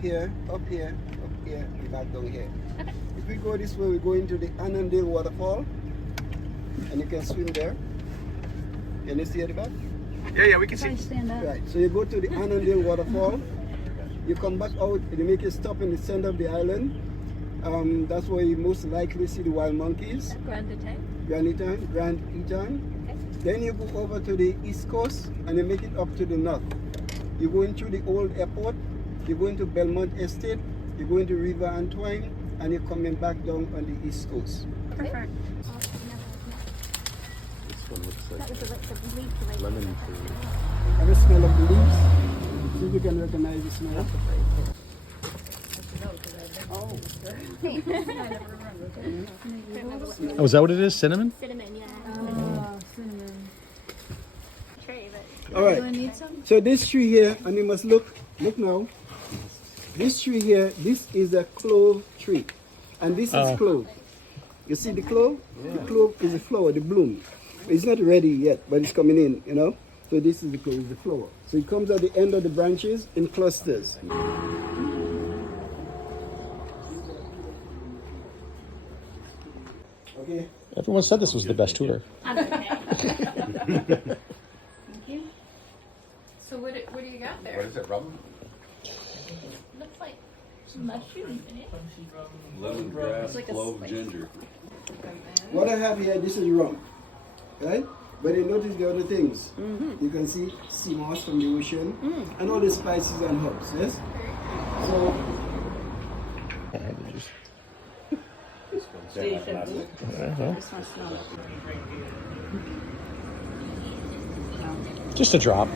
here, and back down here. Okay. If we go this way, we go into the Annandale waterfall, and you can swim there. Can you see at the back? Yeah, we can Try see. to stand up. Right. So you go to the Annandale waterfall. You come back out, and you make a stop in the center of the island. That's where you most likely see the wild monkeys. Grand Grand Eton. Okay. Then you go over to the east coast and you make it up to the north. You go into the old airport, you go into Belmont Estate, you go into River Antoine, and you're coming back down on the east coast. Perfect. This one looks That like was the leaf like lemon tree. Have a smell of the leaves. See if you can recognize the smell. Oh, is that what it is? Cinnamon? cinnamon, yeah. Cinnamon. Tray, but All right. Do I need some? So this tree here, and you must look now. This tree here, this is a clove tree, and this is clove. You see the clove? The clove is a flower, the bloom. It's not ready yet, but it's coming in, you know. So this is the clove, the flower. So it comes at the end of the branches in clusters. Okay. Everyone said this was the best tour. Thank you. So what do you got there? What is it, rum? Looks like some mushrooms in it. Lemongrass, like a clove, spice. ginger. What I have here, this is rum, right? But you notice the other things. You can see sea moss from the ocean, and all the spices and herbs, yes? So, Just a drop.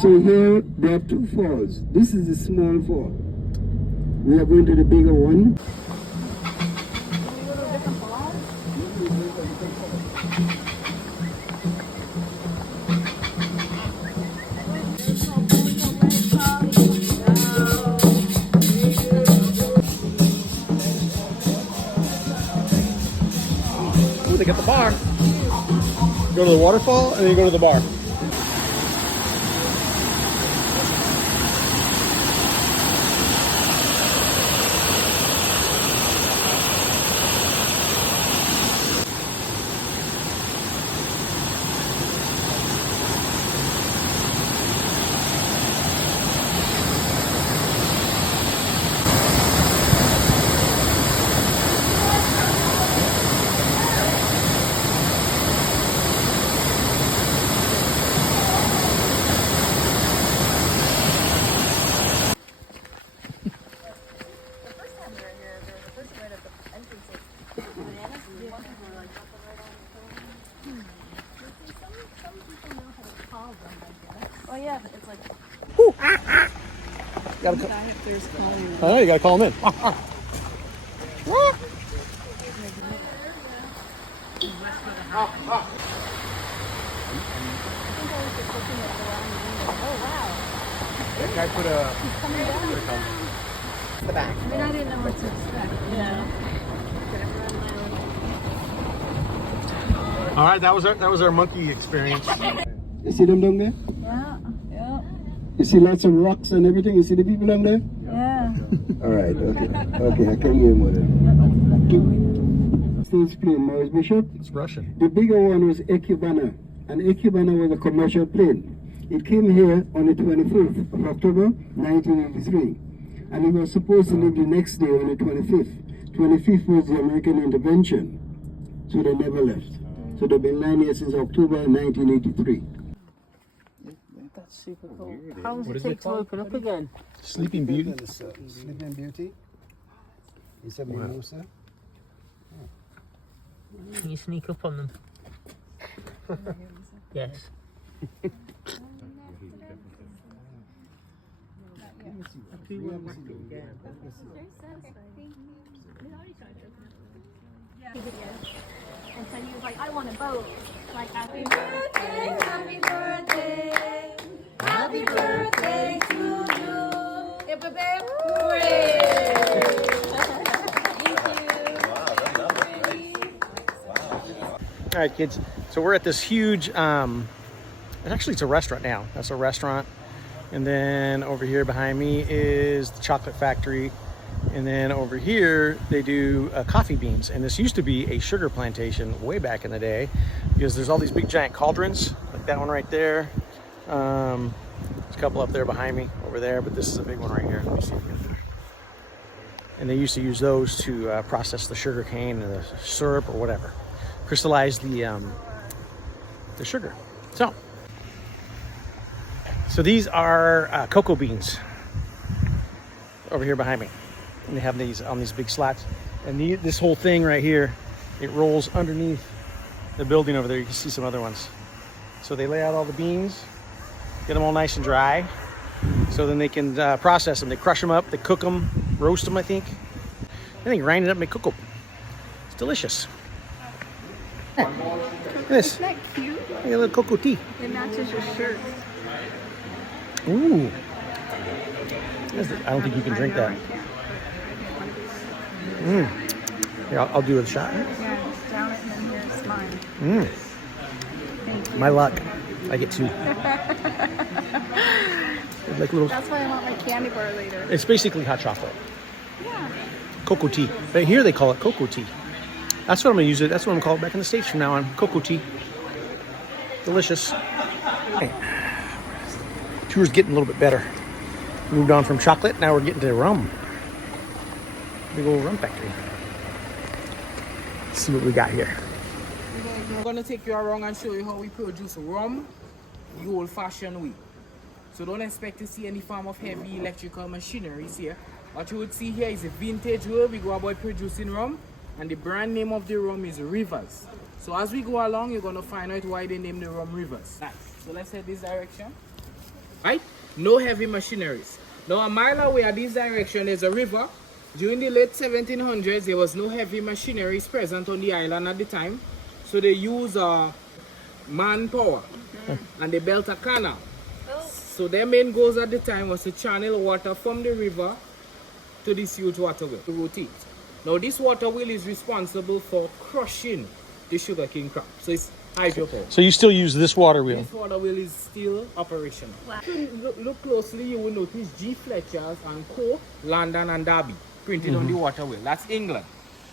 so here there are two falls. This is the small fall. We are going to the bigger one. Ooh, they got the bar. Go to the waterfall and then you go to the bar. Oh yeah, it's like Gotta I know, you gotta call them in. That guy put a... I mean, I didn't know what to expect. Yeah. All right, that was our monkey experience. You see them down there? Yeah. Yeah. You see lots of rocks and everything? You see the people down there? Yeah. All right, okay. Okay, I can hear more than. Still plane, Maurice Bishop. It's Russian. The bigger one was Ekubana, and Ekubana was a commercial plane. It came here on the 24th of October, 1983, and it was supposed to leave the next day on the 25th. 25th was the American intervention, so they never left. So they've been 9 years since October 1983. That's super cool. How long What does is it take it to open up again? Sleeping Beauty. Sleeping Beauty. It's a mimosa. Can you sneak up on them? Yes. And so he was like, I want a boat. Like, happy birthday, happy birthday, happy birthday to you. Hip hip hip, hooray! All right, kids. So we're at this huge. Actually, it's a restaurant now. That's a restaurant. And then over here behind me is the chocolate factory. And then over here, they do coffee beans. And this used to be a sugar plantation way back in the day, because there's all these big giant cauldrons, like that one right there. There's a couple up there behind me over there, but this is a big one right here. Let me see if you can. And they used to use those to process the sugar cane and the syrup or whatever, crystallize the sugar. So these are cocoa beans over here behind me. And they have these on these big slats. And this whole thing right here, it rolls underneath the building over there. You can see some other ones. So they lay out all the beans, get them all nice and dry, so then they can process them. They crush them up, they cook them, roast them, I think. And they grind it up and make cocoa. It's delicious. Look at this. Isn't that cute? Like a little cocoa tea. It matches your shirt. Ooh. I don't think you can drink that. Here, I'll do a shot. Yeah, just down it and then here's mine. Thank you. My luck. I get two. Like little. That's why I want my candy bar later. It's basically hot chocolate. Yeah. Cocoa tea. But here they call it cocoa tea. That's what I'm gonna use it. That's what I'm gonna call it back in the States from now on. Cocoa tea. Delicious. Okay. Tour's getting a little bit better. Moved on from chocolate. Now we're getting to rum. Big old rum factory. Let's see what we got here. I'm going to take you around and show you how we produce rum the old-fashioned way. So don't expect to see any form of heavy electrical machineries here. What you would see here is a vintage way we go about producing rum, and the brand name of the rum is Rivers. So as we go along, you're going to find out why they name the rum Rivers. Nice. So let's head this direction. Right? No heavy machineries. Now a mile away at this direction there's a river. During the late 1700s, there was no heavy machineries present on the island at the time. So they used manpower and they built a canal. So their main goals at the time was to channel water from the river to this huge water wheel to rotate. Now this water wheel is responsible for crushing the sugarcane crop. So it's hydropower. So you still use this water wheel? This water wheel is still operational. If you look closely, you will notice G. Fletcher's and Co. London and Derby printed on the water wheel. That's England.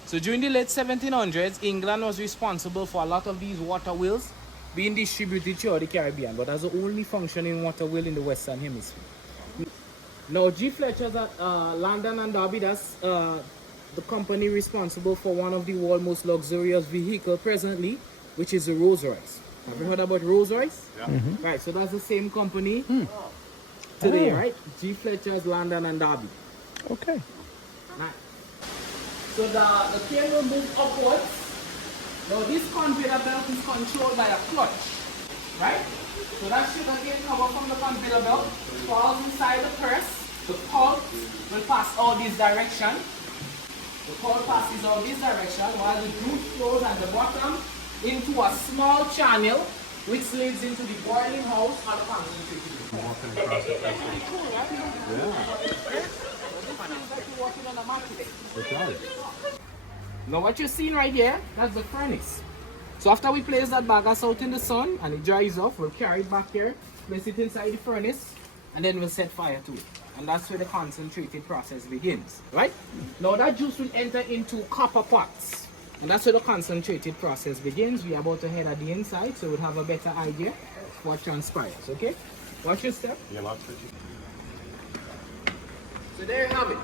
So during the late 1700s, England was responsible for a lot of these water wheels being distributed throughout the Caribbean, but as the only functioning water wheel in the Western Hemisphere. Now G. Fletcher's at London and Derby, that's the company responsible for one of the world's most luxurious vehicles presently, which is the Rolls Royce. Have you heard about Rolls Royce? Yeah. Right, so that's the same company today, right? G. Fletcher's, London and Derby. Okay. Right. So the cane will move upwards. Now this conveyor belt is controlled by a clutch, right? So that sugarcane cover from the conveyor belt falls inside the press. The pulp will pass all this direction. The pulp passes all this direction while the juice flows at the bottom into a small channel which leads into the boiling house or the concentrated. Walking across the country. Walking on a mat today. It does. Now what you're seeing right here, that's the furnace. So after we place that bagasse out in the sun and it dries off, we'll carry it back here, place it inside the furnace, and then we'll set fire to it. And that's where the concentrated process begins, right? Now that juice will enter into copper pots. And that's where the concentrated process begins. We're about to head at the inside, so we'll have a better idea of what transpires, okay? Watch your step. Yeah, lots of it. So there you have it.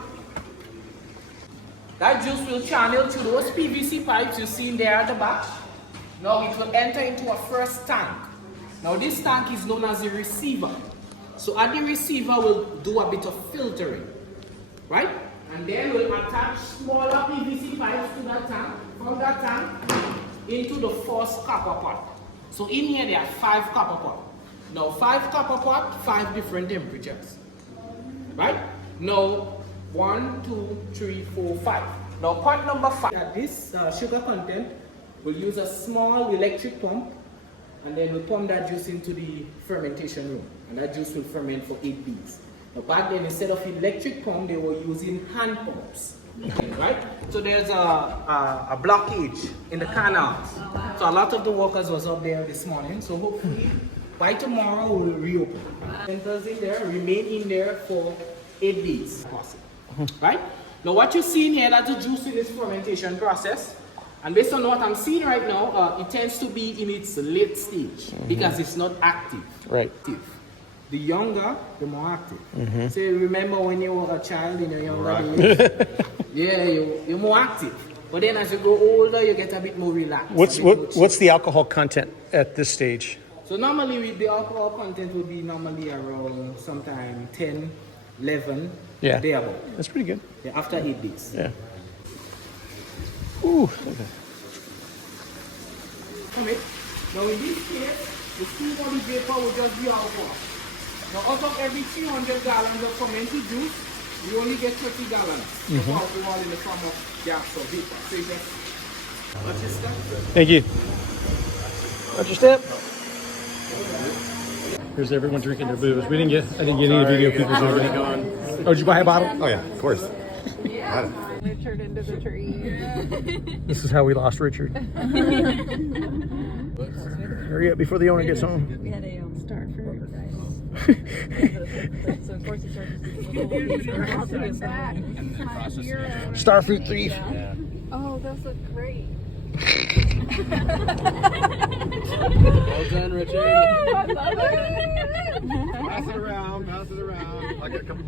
That juice will channel through those PVC pipes you see there at the back. Now it will enter into a first tank. Now this tank is known as a receiver. So at the receiver we'll do a bit of filtering, right? And then we'll attach smaller PVC pipes to that tank, from that tank into the first copper pot. So in here there are 5 copper pots. Now 5 copper pots, 5 different temperatures, right? Now 1, 2, 3, 4, 5. Now pot number 5. At this sugar content, we'll use a small electric pump, and then we'll pump that juice into the fermentation room, and that juice will ferment for 8 days. Now back then, instead of electric pump, they were using hand pumps, right? So there's a blockage in the canals. So a lot of the workers was up there this morning. So hopefully By tomorrow, we'll reopen. Enters in there, remain in there for 8 days. Possible. Right? Now, what you're seeing here, that's the juice in this fermentation process. And based on what I'm seeing right now, it tends to be in its late stage because it's not active. Right. The younger, the more active. So remember when you were a child in your younger days? Yeah, you're more active. But then as you grow older, you get a bit more relaxed. What's the alcohol content at this stage? So normally the alcohol content would be normally around sometime 10, 11, thereabout. That's pretty good. Yeah, after 8 days. Yeah. Ooh. Okay. Now in this case, the steam body vapor will just be alcohol. Now out of every 300 gallons of fermented juice, you only get 30 gallons of alcohol in the form of gas or vapor. So you just watch your step. Thank you. Watch your step. Here's everyone drinking their booze. I didn't get any video people drinking it. Oh, did you buy a bottle? Oh yeah, of course. Richard into the tree. This is how we lost Richard. Hurry up before the owner gets home. We had a starfruit. So of course he started. Starfruit thief. Oh, those look great. Well done, Richard. I love it. Pass it around. Like a couple.